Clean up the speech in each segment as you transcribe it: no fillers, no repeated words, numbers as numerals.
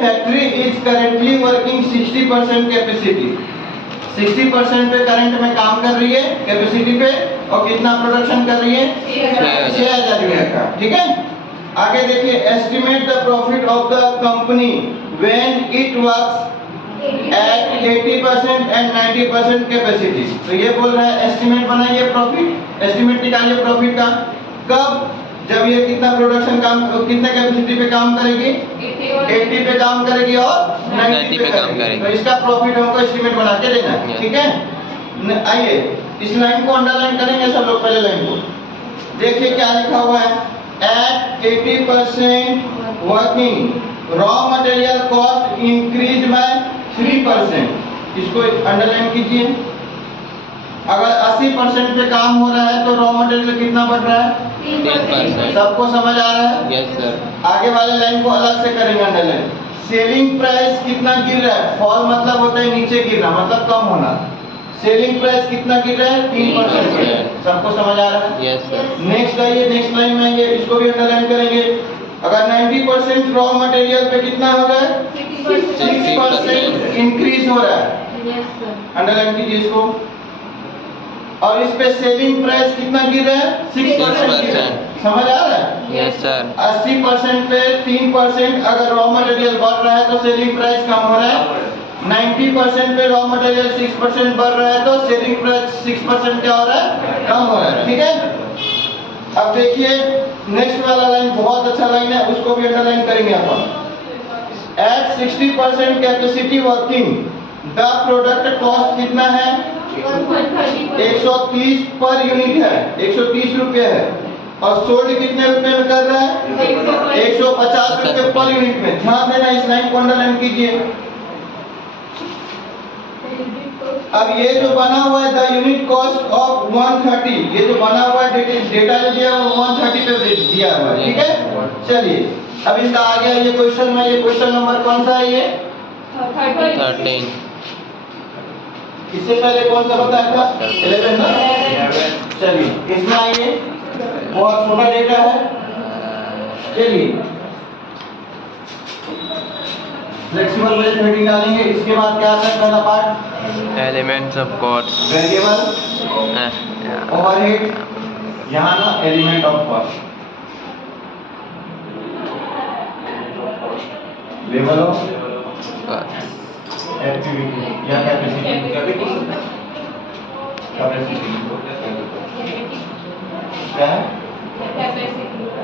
Factory is currently working 60% capacity, 60% पे current में काम कर रही है कैपेसिटी पे, और कितना प्रोडक्शन कर रही है 6000 यूनिट का। ठीक है, आगे देखिए, estimate the profit of the company when it works at 80% and 90% capacity. तो ये बोल रहा है एस्टिमेट बनाइए प्रॉफिट, एस्टिमेट निकालिए प्रॉफिट का, कब, जब ये कितना प्रोडक्शन काम, कितने कैपेसिटी पे काम करेगी, 80 पे काम करेगी और 90 पे काम करेगी। तो इसका प्रॉफिट हमको एस्टिमेट बना के देना है। ठीक है, आइए इस लाइन को अंडरलाइन करेंगे सब लोग। पहले लाइन को देखिए क्या लिखा हुआ है, at 80% working raw material cost increase by 3%। इसको अंडरलाइन कीजिए। अगर 80% पे काम हो रहा है तो रॉ मटेरियल कितना बढ़ रहा है, 3%। सबको समझ आ रहा है? Yes sir. आगे वाले लाइन को अलग से करेंगे अंडरलाइन। सेलिंग प्राइस कितना गिर रहा है, फॉल मतलब होता है नीचे गिरना, मतलब कम होना। सेलिंग प्राइस कितना गिर रहा है, 3%। सबको समझ आ रहा है? Yes sir. नेक्स्ट आइए, नेक्स्ट लाइन में आइए, इसको भी अंडरलाइन करेंगे। अगर 90% रॉ मटेरियल पे कितना हो रहा है, 6% इंक्रीज हो रहा है, अंडरलाइन कीजिए इसको। और इस पे सेलिंग प्राइस कितना गिर रहा है, 6%। समझ आ रहा है? Yes sir. 80% पे 3% अगर रॉ मटेरियल बढ़ रहा है तो सेलिंग प्राइस कम हो रहा है। 90% पे रॉ मटेरियल 6% बढ़ रहा है तो सेलिंग प्राइस 6% क्या हो रहा है, कम हो रहा है। ठीक है, अब देखिए नेक्स्ट वाला लाइन बहुत अच्छा लाइन है, उसको भी अंडरलाइन करेंगे अपन। At 60% capacity working the product cost कितना है, 130 पर यूनिट है, 130 रुपये है, और सोल्ड कितने रुपए में कर रहा है, 150 रुपये पर यूनिट में। ध्यान देना, इस लाइन को अंडरलाइन कीजिए। अब ये जो बना हुआ है द यूनिट कॉस्ट ऑफ 130, ये जो बना हुआ है डेटा जो दिया है वो 130 पे दिया हुआ है। ठीक है, चलिए अब इसका आ गया ये क्वेश्चन में, ये क्वेश्चन नंबर कौन सा है, ये 13। इससे पहले कौन सा बताया था, 11 ना। चलिए इसमें आइए, बहुत छोटा डेटा है। चलिए फ्लेक्सिबल बजट हेडिंग डालेंगे। इसके बाद क्या आता है, पहला part elements of cost, variable, overhead, यहाँ ना element of cost, level of activity या कैपेसिटी, क्या है,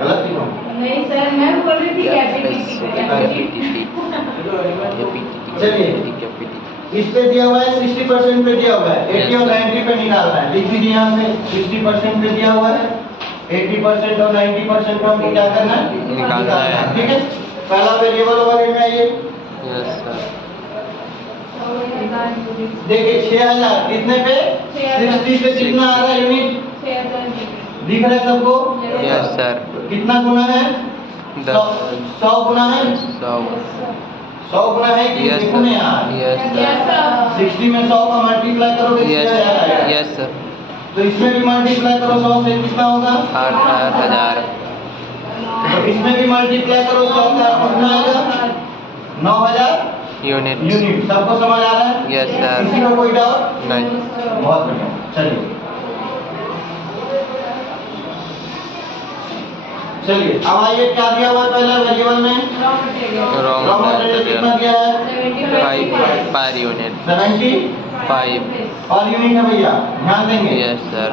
गलत ही हो नहीं सर, मैं बोल रही थी कैपेसिटी। चलिए इस पे दिया हुआ है 60% पे दिया हुआ है, 80 और 90 पे निकालना है। लिख दीजिए यहाँ पे 60% पे दिया हुआ है, 80% और 90% को हमको क्या करना है, निकालना है। ठीक है, पहला वेरिएबल ओवरहेड में आइए। Yes sir. देखिए 6000 कितने पे, 60 पे कितना आ रहा है यूनिट, दिख रहा है सबको? Yes sir. कितना गुना है, 100 गुना है, 100 गुना है कि यस देखो ना यार, यस सर। 60 में 100 का मल्टीप्लाई करोगे तो यस 6000 आएगा। Yes sir. तो इसमें भी मल्टीप्लाई करो 100 से, कितना होगा, 8000। तो इसमें भी मल्टीप्लाई करो 100 का, कितना आएगा, 9000 यूनिट। सबको समझ आ रहा है? Yes sir. किसी को कोई डाउट? नहीं। बहुत बढ़िया, चलिए चलिए अब आइए, क्या दिया हुआ है पहले वेरिएबल में, रॉ मटेरियल कितना दिया है, 5 पर यूनिट, 75 5। और यूनिट है भैया, ध्यान देंगे। Yes sir.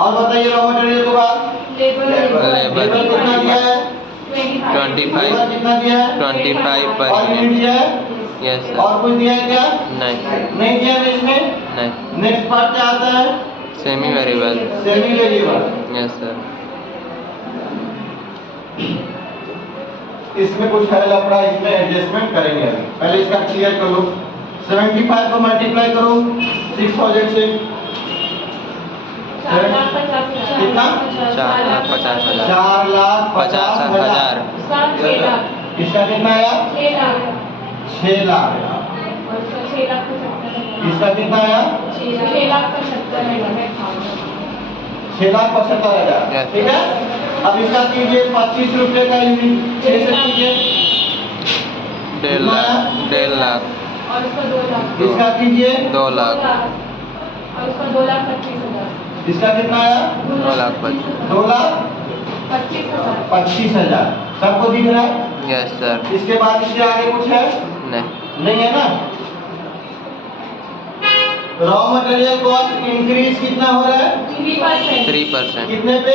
और बताइए रॉ मटेरियल के बाद लेबर कितना दिया है, 25 कितना दिया है, 25 पर और यूनिट यूनिट। दिया है, यस सर। और कुछ दिया है क्या, नहीं दिया है इसमें। नहीं। नेक्स्ट पार्ट क्या आता है, semi variable. Semi variable. Yes sir. इसमें कुछ है लफड़ा, इसमें एडजस्टमेंट करेंगे अभी, पहले इसका क्लियर करो। 75 को मल्टीप्लाई करो 6000 से, कितना, 4,50,000। 4,50,000। इसका कितना आया, 6 लाख। इसका कितना आया, 6,75,000। ठीक है, अब इसका कीजिए 25 रुपये का यूनिट, 6 से कीजिए 1.5 लाख 1.5 लाख और उसका 2 लाख। इसका कीजिए 2 लाख और उसका 2,25,000। इसका कितना आया 2 लाख 2,25,000 सबको दिख रहा है। यस सर इसके बाद इसके आगे कुछ है नहीं नहीं है ना। रॉ मटेरियल कॉस्ट इंक्रीज कितना हो रहा है 3% कितने पे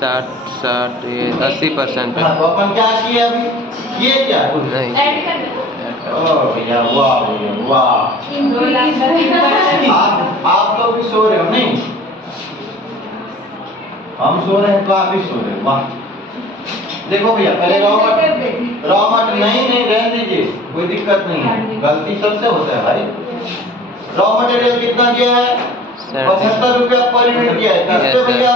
60 ये 80% पे हाँ, तो अपन क्या किए अभी ये क्या नहीं ऐड कर दो। ओह भैया वाह भैया वाह 2 लाख। आप लोग भी सो रहे हो नहीं हम सो रहे हैं तो आप भी सो रहे हो वाह। देखो भैया पहले रॉ मटेरियल नहीं रहने दीजिए कोई दिक्कत नहीं है गलती सबसे होता है भाई। रॉ मटेरियल कितना दिया है 75 रुपया पर यूनिट दिया है किससे भैया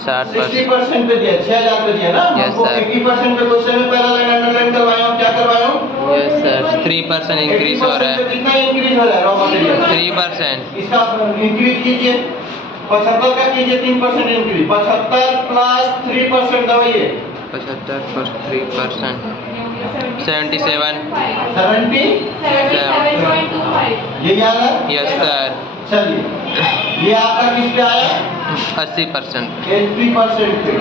60% पे दिया 6,000 पे दिया ना Yes, हमको sir. 80% पे क्वेश्चन में पहला लाइन अंडरलाइन करवाया हूं क्या करवाया हूं यस सर 3% इंक्रीज हो रहा 80% पे है कितना इंक्रीज हो रहा है रॉ मटेरियल 3% इसका इंक्रीज कीजिए 75 का कीजिए 3% इंक्रीज 75 प्लस 3% दबाइए 75 plus 3% 77 70 77.25। ये याद है यस सर चलिए ये आपका किस पे आया 80% 80% पे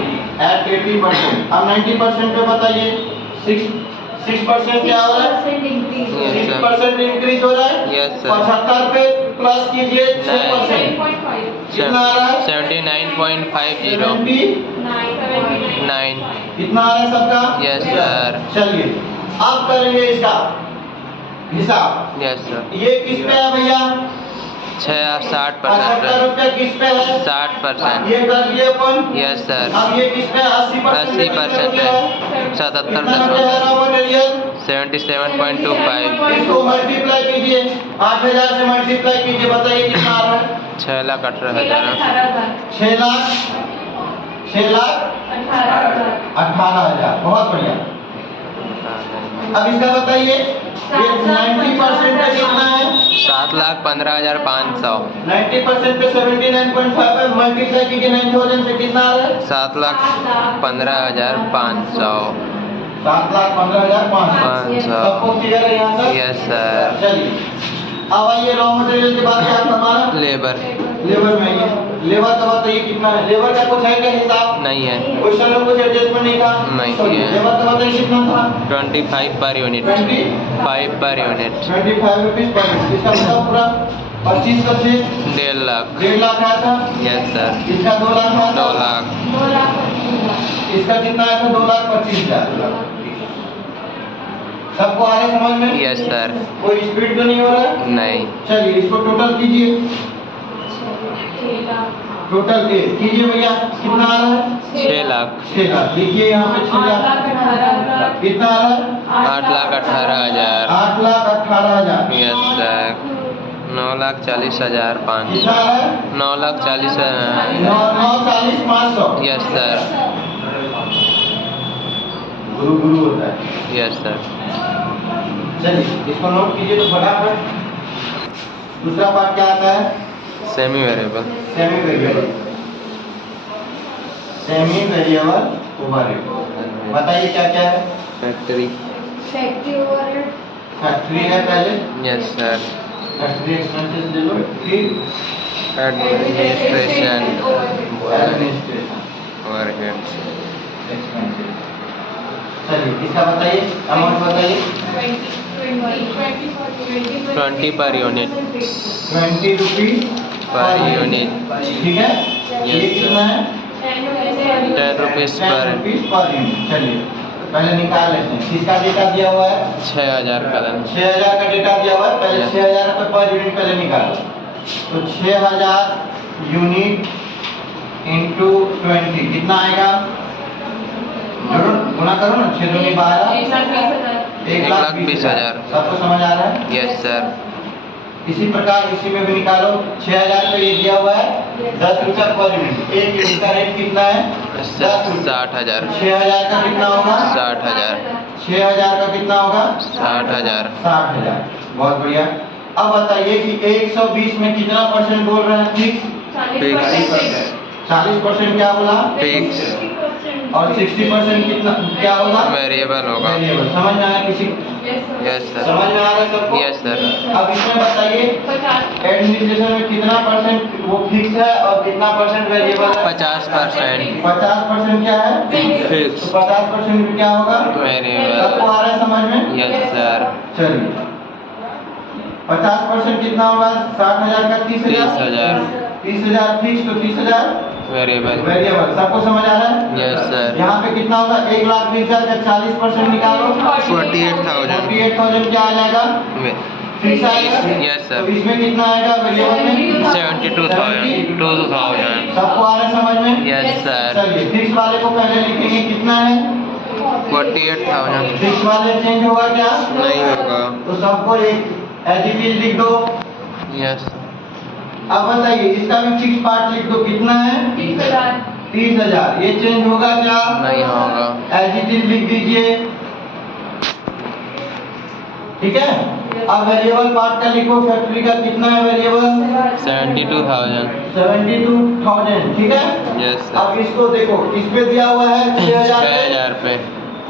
एट 80%। अब 90% पे बताइए 6% क्या हो रहा है 6% इंक्रीज हो रहा है यस सर 75 पे प्लस कीजिए 6% 9.5। कितना आ रहा है 79.50 9 कितना आ रहा है सबका Yes, sir. चलिए अब करेंगे इसका हिसाब यस सर ये किस पे है भैया 60% 75 रुपया किस पे है 60% ये कर दिए अपन यस सर अब ये किस पे 80% 80% है है कितना 77 रुपया है रॉ मटेरियल 77.25 इसको मल्टीप्लाई कीजिए 8,000 से मल्टीप्लाई कीजिए बताइए कितना आ रहा है 6,18,000 6 लाख 18,000 बहुत बढ़िया। अब इसका बताइए ये 90% पे कितना है 7,15,500 90% पे 79.5 है मल्टीप्लाई कीजिए 9,000 से कितना आ रहा है 7,15,500 7,15,500 सबको क्लियर है यहाँ तक यस सर चलिए अब आइए रॉ मटेरियल के बाद क्या हमारा लेबर लेबर में आइए लेबर का बताइए कितना है लेबर का कुछ है क्या हिसाब नहीं है क्वेश्चन में कुछ एडजस्टमेंट नहीं था नहीं चलिए, है। लेबर का बताइए कितना था 25 per unit 5 per unit 25 rupees per unit इसका मतलब पूरा 25 का से 1.5 लाख 1.5 लाख आया था यस सर इसका 2 लाख आया 2 था लाख इसका कितना आया था 2,25,000 सबको आ रहा है समझ में यस सर कोई स्पीड तो नहीं हो रहा है नहीं चलिए इसको टोटल कीजिए टोटल कीजिए भैया कितना आ रहा है 6 लाख 6 लाख लिखिए यहाँ पे 6 लाख कितना आ रहा है 8,18,000 8,18,000 यस सर 9,40,500 कितना आ रहा है 9,40,000 9,40,500 यस सर गुरु गुरु होता है यस सर चलिए इसको नोट कीजिए तो फटाफट दूसरा पार्ट क्या आता है semi variable semi variable overhead बताइए क्या क्या है फैक्ट्री फैक्ट्री है पहले यस सर फैक्ट्री एक्सपेंसेस ले लो फिर एडमिनिस्ट्रेशन एडमिनिस्ट्रेशन ओवरहेड्स एक्सपेंसेस चलिए इसका बताइए अमाउंट बताइए 20 per unit 20 rupees per unit ठीक है ये Yes, कितना है 10 रुपीज 10 पर रुपीज पर यूनिट चलिए पहले निकाल लेते हैं किसका डेटा दिया हुआ है 6,000 का 6,000 का डेटा दिया हुआ है पहले Yes. 6,000 रुपये पर यूनिट पहले निकालो तो 6,000 यूनिट इंटू 20 कितना आएगा जोड़ो गुना करो ना 6 दूनी 12 1,20,000 सबको समझ आ रहा है यस सर इसी प्रकार इसी में भी निकालो 6,000 पे ये दिया हुआ है 10 रुपया पर यूनिट एक यूनिट का रेट कितना है 10 रुपये 60,000 6,000 का कितना होगा 60,000 6,000 का कितना होगा 60,000 60,000 बहुत बढ़िया अब बताइए कि 120 में कितना परसेंट बोल रहे हैं फिक्स 40% क्या बोला फिक्स और 60% कितना क्या होगा? वेरिएबल होगा। वेरिएबल। समझ में आया किसी? Yes sir. समझ में आ रहा है सबको? Yes sir. अब इसमें बताइए 50 एडमिनिस्ट्रेशन में कितना परसेंट वो फिक्स है और कितना परसेंट वेरिएबल है? 50%। 50% क्या है? फिक्स। तो 50% में क्या होगा? वेरिएबल। सबको आ रहा है समझ में? Yes sir. चलिए 50% कितना होगा? 60,000 का 30,000? 30,000। 30,000 फिक्स तो 30,000 वेरिएबल। वेरिएबल। सबको समझ आ रहा है? Yes sir. यहाँ पे कितना होगा? 1,20,000 का 40% निकालो। 48,000। 48,000 क्या आ जाएगा? फिक्स आएगा? यस तो सर। इसमें कितना आएगा वेरिएबल में? 72,000। 2,000। सबको आ रहा है समझ में? Yes sir. चलिए फिक्स वाले को पहले लिखेंगे कितना है? 48,000। फिक्स वाले चेंज होगा क्या? नहीं होगा। तो सबको एक एज इट इज लिख दो। यस। अब बताइए इसका भी फिक्स पार्ट लिख दो कितना है? 30,000 30,000। ये चेंज होगा क्या? नहीं होगा। एज इट इज लिख दीजिए। ठीक है। अब वेरिएबल पार्ट का लिखो। फैक्ट्री का कितना है वेरिएबल? 72,000। 72,000। ठीक है। Yes sir. अब इसको देखो इस पे दिया हुआ है 6,000 6,000 पे।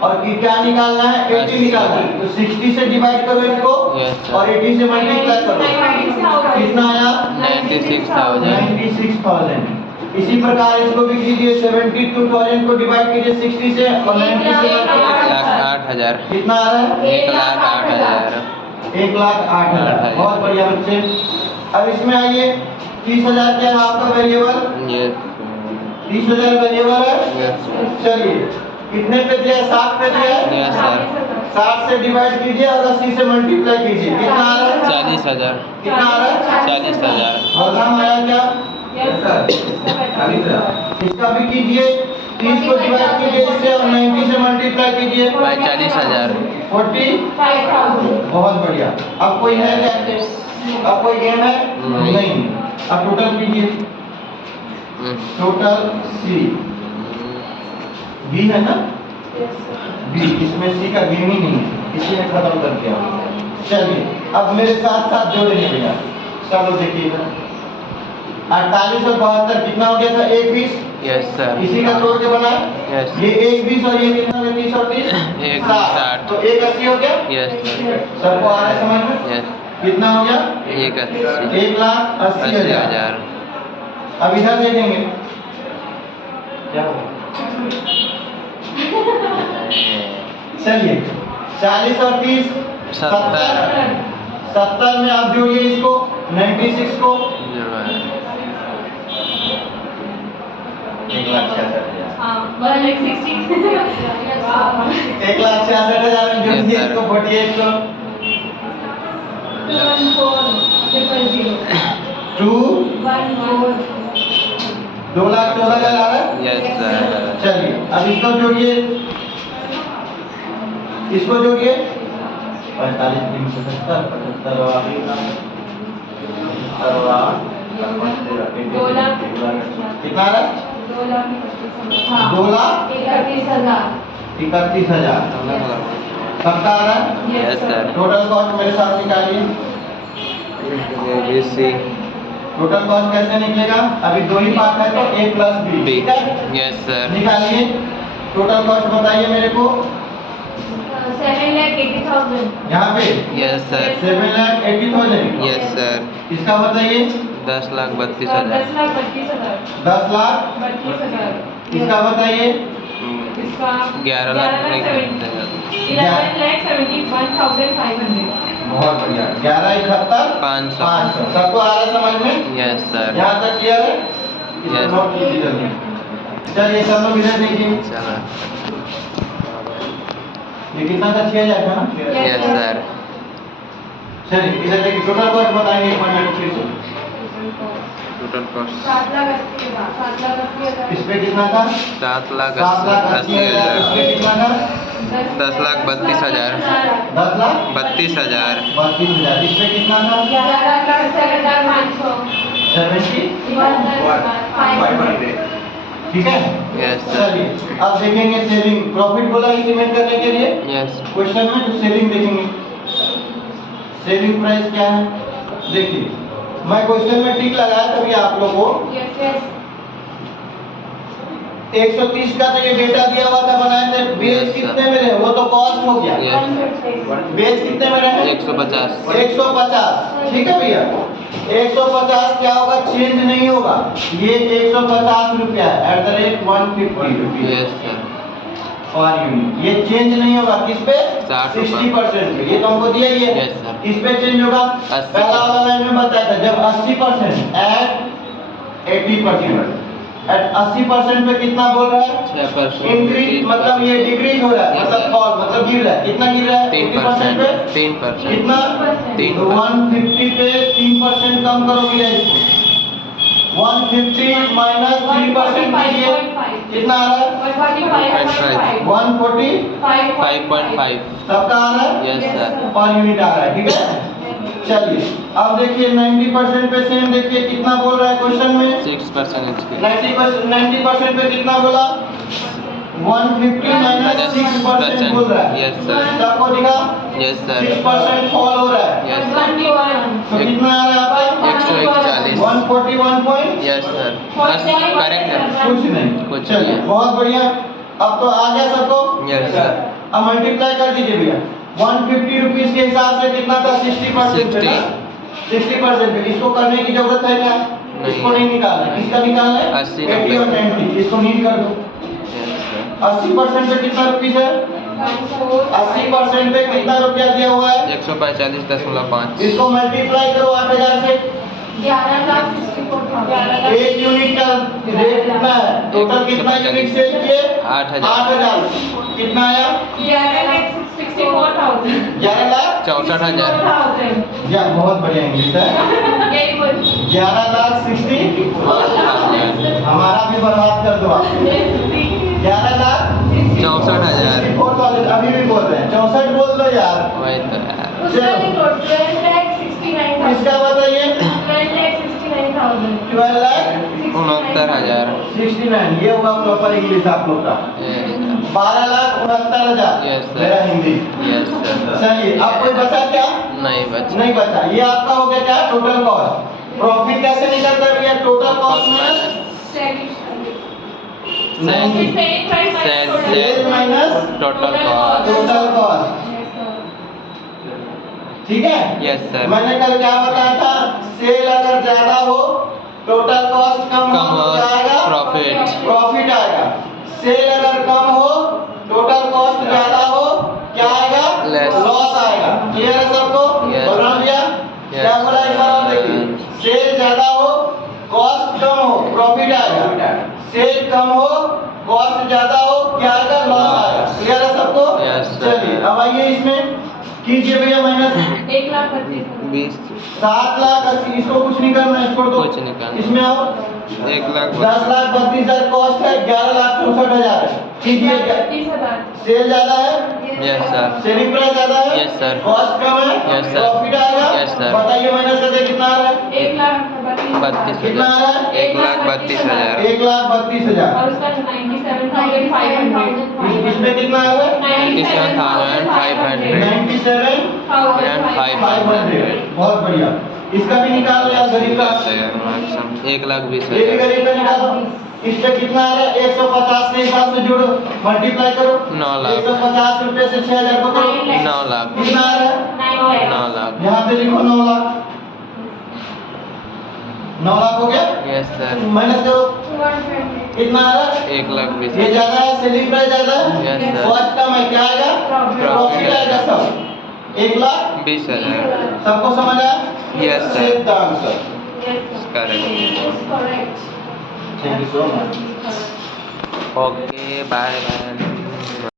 और कि क्या निकालना है? 80 निकालना है। तो 60 से डिवाइड करो इसको Yes, sir. और 80 से मल्टीप्लाई करो। कितना आया? 96,000। 96,000। इसी प्रकार इसको भी कीजिए। 72,000 को डिवाइड कीजिए 60 से और 90 से multiply। 1,08,000। कितना आ रहा है? 1,08,000। 1,08,000। बहुत बढ़िया बच्चे। अब इसमें आइए 30,000 क्या है आपका वेरिएबल? यस 30,000 वेरिएबल है। यस चलिए कितने पे दिया है? 60 पे दिया है। Yes sir. 60 से डिवाइड कीजिए और 80 से मल्टीप्लाई कीजिए। कितना आ रहा है? 40,000। कितना आ रहा है? 40,000। मौसम आया क्या? इसका भी कीजिए। 30 को डिवाइड कीजिए इससे और 90 से मल्टीप्लाई कीजिए। 45,000। 40। बहुत बढ़िया। अब कोई है क्या? अब कोई गेम है? नहीं। अब टोटल कीजिए। टोटल सी बी है ना? बी। इसमें सी का गेम ही नहीं है, इसलिए खत्म कर दिया। चलिए अब मेरे साथ साथ जोड़ेंगे भैया। चलो देखिएगा 48 और 72 कितना हो गया था? 1,20। Yes sir. इसी का तोड़ के बना। यस। ये 1,20 और ये कितना है? 30 और 30 1,60। तो 1,80 हो गया। Yes sir. सबको आ रहा है समझ में? यस। कितना हो गया? 1,80,000। 1,80,000। अब इधर देखेंगे क्या होगा? चलिए 40 और 30 70। 70 में आप जोड़िए इसको 96 को। 1,66,000। हाँ 1,60,000 1,66,000 में जोड़िए Yes, sir. इसको 48 को। 2,14,000 2 1,4 2,14,000 आ रहा है। Yes sir. चलिए अब इसको जोड़िए। इसको जोड़िए 45 3 75 75 और 2,00,000 कितना आ रहा है? 2,31,000 2,31,000 सबका आ रहा है। Yes sir. टोटल कॉस्ट मेरे साथ निकालिए। ABC टोटल कॉस्ट कैसे निकलेगा? अभी दो ही पार्ट है तो A प्लस B। B। ठीक है यस सर। निकालिए। टोटल कॉस्ट बताइए मेरे को 7,80,000 यहाँ पे। Yes sir. 7,80,000। Yes sir. इसका बताइए 10,32,000। 10,32,000 10,32,000। इसका बताइए इसका 11,71,000। 11,71,500 बहुत बढ़िया। 11,71,500 500। सबको आ रहा है समझ में? Yes sir. यहाँ तक क्लियर है? Yes. नोट कीजिए जल्दी। चलिए सब लोग इधर देखिए। चलो। ये कितना था? 6,000 था ना? Yes sir. चलिए इधर देखिए टोटल कॉस्ट बताएंगे एक मिनट फिर से। टोटल कॉस्ट 7,80,000 इस पे कितना था? 7,80,000। इस पे कितना था? 10,32,000। 10,32,000। 32,000। इस पे कितना था? 11,07,500 70 ठीक है। Yes sir. चलिए अब देखेंगे सेलिंग प्रॉफिट बोला एस्टिमेट करने के लिए यस। क्वेश्चन में तो सेलिंग देखेंगे। सेलिंग प्राइस क्या है? देखिए मैं क्वेश्चन में टिक लगाया तभी आप लोगों को 130 का तो ये डेटा दिया हुआ था, बनाए थे। बेच Yes, sir. कितने में रहे? वो तो कॉस्ट हो गया। बेच कितने में रहे? 150 150। ठीक है भैया, 150 क्या होगा? चेंज नहीं होगा। ये 150 रुपया है at the rate 150 rupees yes sir per unit. ये चेंज नहीं होगा किस पे? 60 60% पे। ये तो हमको दिया ही है। Yes, sir. किस पे चेंज होगा? 80। पहला वाला लाइन में बताया था, जब 80% एट 80%, एट 80% पे कितना बोल रहा है? 6% इंक्रीज, मतलब ये डिक्रीज हो रहा है, Yes, मतलब sir. फॉल, मतलब गिर रहा है। कितना गिर रहा है? 80% पे 3% कितना? 3%। 150 पे 3% कम करो भैया इसको। 150 माइनस 3% कीजिए, कितना आ रहा है? 140 5.5 सबका आ रहा है? यस सर पर यूनिट आ रहा है। ठीक है, चलिए अब देखिए 90% पे सेम देखिए कितना बोल रहा है क्वेश्चन में? 6% इसके 90% पे कितना बोला? 150 माइनस 6% बोल रहा है। यस सर सबको दिखा? यस सर 6% फॉल हो रहा है। यस सर तो कितना आ रहा है आपका? 141 141 पॉइंट। यस सर बस करेक्ट है कुछ नहीं, कुछ चलिए नहीं। बहुत बढ़िया। अब तो आ गया सबको? यस सर अब मल्टीप्लाई कर दीजिए भैया। 150 रुपीज के हिसाब से कितना था? 60% पे ना? 60% पे। इसको करने की जरूरत है क्या? नहीं। इसको नहीं निकालना है। किसका निकालना है? 80, 80 और 90। इसको नील कर दो। यस सर 80% पे कितना रुपीस है? 80% पे कितना रुपया दिया हुआ है? 145.5 इसको मल्टीप्लाई करो 8000 से। 11,64,000 एक यूनिट का रेट कितना है? टोटल कितना यूनिट सेल किए? 8,000 8,000। कितना आया? 11,64,000 11 लाख। 64,000 या बहुत बढ़िया इंग्लिश है। 11,60,000। हमारा भी बर्बाद कर दो आप। 11,64,000 64,000 अभी भी बोल रहे हैं। 64 बोल दो यार। वही तो यार इसका बताइए। 12 लाख 69,000 ये होगा प्रॉपर इंग्लिश आप लोग का। 12,69,000 Yes, sir. मेरा हिंदी। यस सर चलिए अब कोई बचा क्या? नहीं बचा नहीं बचा। ये आपका हो गया क्या? Total cost. प्रॉफिट कैसे निकलता है भैया? Total cost minus cell minus total cost total cost. ठीक है, यस सर मैंने कल क्या बताया था? सेल अगर ज्यादा हो टोटल कॉस्ट कम कम हो हो जाएगा, प्रॉफिट प्रॉफिट आएगा। सेल अगर कम हो टोटल कॉस्ट ज्यादा हो क्या आएगा? Less. लॉस आएगा। क्लियर है सबको? Yes. बोल रहा हूं भैया? क्या बोला एक बार और देखिए। सेल ज्यादा हो कॉस्ट कम हो प्रॉफिट आएगा। सेल कम हो कॉस्ट ज्यादा हो क्या आएगा? लॉस आएगा। क्लियर है सबको? Yes, sir. चलिए अब आइए इसमें कीजिए भैया माइनस 20 7,80,000। इसको कुछ नहीं करना है, छोड़ दो। कुछ नहीं करना। इसमें आओ। 1,32,000 10,32,000 कॉस्ट है, 11,64,000 है। कीजिए सेल ज्यादा है, यस सर सेलिंग प्राइस ज्यादा है, Yes, sir. कॉस्ट कम है, Yes, sir. प्रॉफिट आएगा। Yes, sir. बताइए माइनस करके कितना आ रहा है? 32,000 कितना आ रहा है? 1,32,000 1,32,000। और उसका 97,500 इसमें कितना आ रहा है? 97,500 97,500। बहुत बढ़िया। इसका भी निकाल लो यार गरीब का। 1,20,000 ये भी गरीब का निकालो। इस पे कितना आ रहा है? 150 के हिसाब से जोड़ो, मल्टीप्लाई करो। 9 लाख 150 रुपए से 6,000 को करो। 9 लाख कितना आ रहा है? 9 लाख यहाँ पे लिखो 9 लाख। 9 लाख हो गया। यस सर माइनस करो कितना आ रहा है? 1,20,000 ये ज्यादा है, सेलिंग प्राइस ज्यादा है, Yes, sir. कॉस्ट कम है, क्या आएगा? प्रॉफिट आएगा सब। 1,20,000। 20,000 सबको समझ आया? Yes, sir. Save the answer. Correct Thank you so much. Okay bye bye